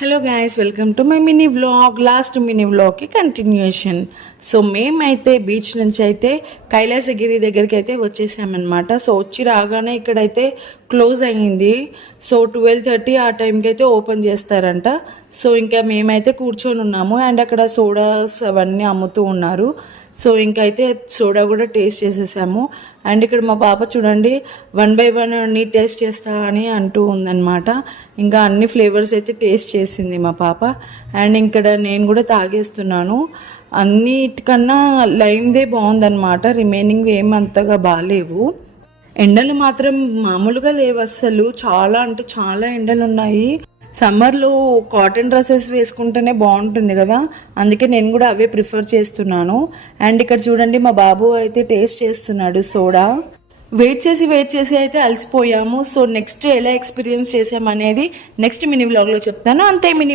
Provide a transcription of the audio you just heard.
Hello guys, welcome to my mini vlog. Last mini వ్లాగ్కి continuation. So మేమైతే beach నుంచి అయితే కైలాసగిరి దగ్గరికి అయితే వచ్చేసామన్నమాట. సో వచ్చి రాగానే ఇక్కడైతే క్లోజ్ అయ్యింది. సో 12:30 ఆ టైంకి అయితే ఓపెన్ చేస్తారంట. సో ఇంకా మేమైతే కూర్చొని ఉన్నాము అండ్ అక్కడ సోడాస్ అవన్నీ అమ్ముతూ ఉన్నారు. సో ఇంకైతే సోడా కూడా టేస్ట్ చేసేసాము. అండ్ ఇక్కడ మా పాప చూడండి 1 by 1 అన్ని టేస్ట్ చేస్తా అని అంటూ ఉందన్నమాట. ఇంకా అన్ని ఫ్లేవర్స్ అయితే టేస్ట్ చేసింది మా పాప. అండ్ ఇక్కడ నేను కూడా తాగేస్తున్నాను. అన్నిటికన్నా లైమ్దే బాగుందన్నమాట. రిమైనింగ్ ఏం అంతగా బాగాలేవు. ఎండలు మాత్రం మామూలుగా లేవు అస్సలు. చాలా అంటే చాలా ఎండలు ఉన్నాయి. సమ్మర్లో కాటన్ డ్రెస్సెస్ వేసుకుంటేనే బాగుంటుంది కదా, అందుకే నేను కూడా అవే ప్రిఫర్ చేస్తున్నాను. అండ్ ఇక్కడ చూడండి మా బాబు అయితే టేస్ట్ చేస్తున్నాడు సోడా. వెయిట్ చేసి అయితే అలసిపోయాము. సో నెక్స్ట్ ఎలా ఎక్స్పీరియన్స్ చేసామనేది నెక్స్ట్ మినీ వ్లాగ్లో చెప్తాను. అంతే. మినీ